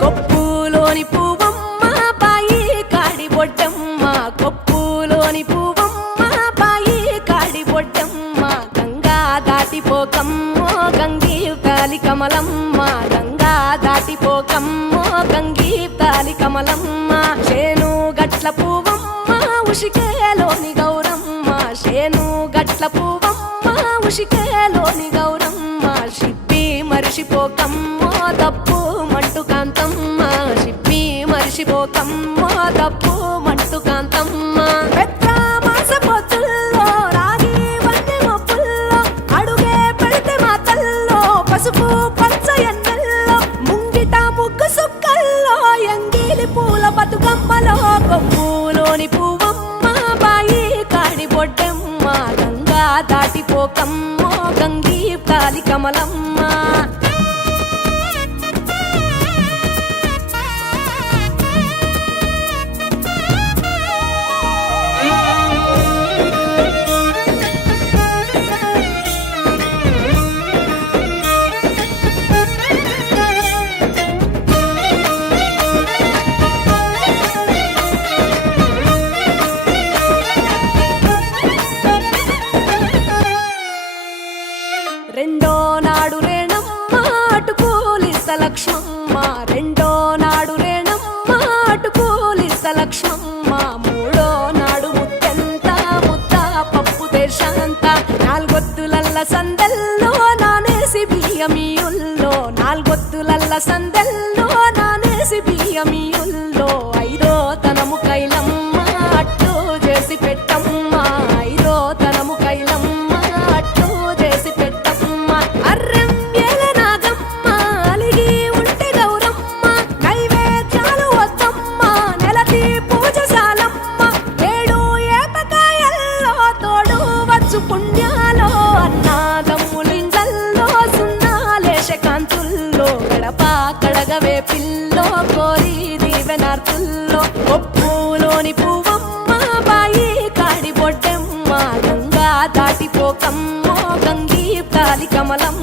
కొప్పులోని పువ్వమ్మ బాయి కాడి బొడ్డమ్మ, కొప్పులోని పువ్వమ్మ బాయి కాడి బొడ్డమ్మ, గంగా దాటిపోకమ్మో గంగీ తాలి కమలమ్మ, గంగా దాటిపోకమ్మో గంగీ తాలి కమలమ్మ, శేను గట్ల పువ్వమ్మ ఉషికేలోని గౌరమ్మ, శేను గట్ల పువ్వమ్మ ఉషికేలోని గౌరమ్మ, షిప్పి మరిషిపోకమ్మో తప్పు మంటు కాంతమ్మ, షిప్పి మరిషిపోకమ్మో తప్పు మంటు కాంతమ్మ, పెద్ద మాస పొత్తుల్లో రాగి వన్నె మొప్పుల్లో అడుగే పెడితే మా తల్లో, పసుపు పచ్చ ఎన్నెల్లో ముంగిట ముగ్గు సుక్కల్లో, ఎంగిలి పూల బతుకమ్మలో కొమ్ములోని పువ్వమ్మ బాయి కాడి బొడ్డమ్మ, గంగా దాటిపోకమ్మో గంగీ తాలి కమలమ్మ. రెండో నాడు రేణమ్మ అటుకూలిస్త లక్ష్మమ్మ, రెండో నాడు రేణమ్మ అటుకూలిస్త లక్ష్మమ్మ, మూడో నాడు ముత్తెంత ముద్ద పప్పు దేశంత, నాలుగొత్తులల్ల సందెల్లో నానేసి బియ్యమియుల్లో, నాలుగొత్తులల్ల సందెల్లో నానేసి బియ్యమియుల్లో, ఐదో తనము కైలమ్మ అట్టు చేసి పెట్టమ్మ, ఐదో తనము కైలమ్మ అట్టు చేసి పెట్టమ్మ, అర్రెం ఏల నాగమ్మ అలిగి ఉంటే గౌరమ్మ, నైవేద్యాలు వద్దమ్మ నెలతి పూజశాలమ్మ, ఏడు ఏపకాయల్లో తోడు వచ్చు పుణ్యాలో, అన్నాదమ్ములింగల్లో సున్నాలేశ కాంతుల్లో, గడప కడగవే పిల్లో కోరి దీవెనార్తుల్లో, కొప్పులోని పువ్వమ్మ బాయి కాడి బొడ్డమ్మ, గంగా దాటిపోకమ్మో గంగీ తాలి కమలమ్మ.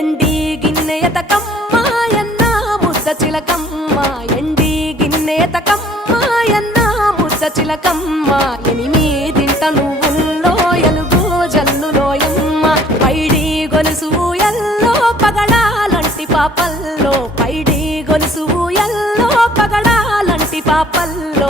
ఎండి గిన్నెయతకమ్మ ఎన్న ముద్ద చిలకమ్మ, ఎండి గిన్నెయతకమ్మ ఎన్న ముద్ద చిలకమ్మ, ఎనిమిదింట నువ్వుల్లో ఎలుగు జల్లులోయమ్మ, పైడి గొలుసు ఎల్లో పగడాలంటి పాపల్లో, పైడి గొలుసు ఎల్లో పగడాలంటి పాపల్లో,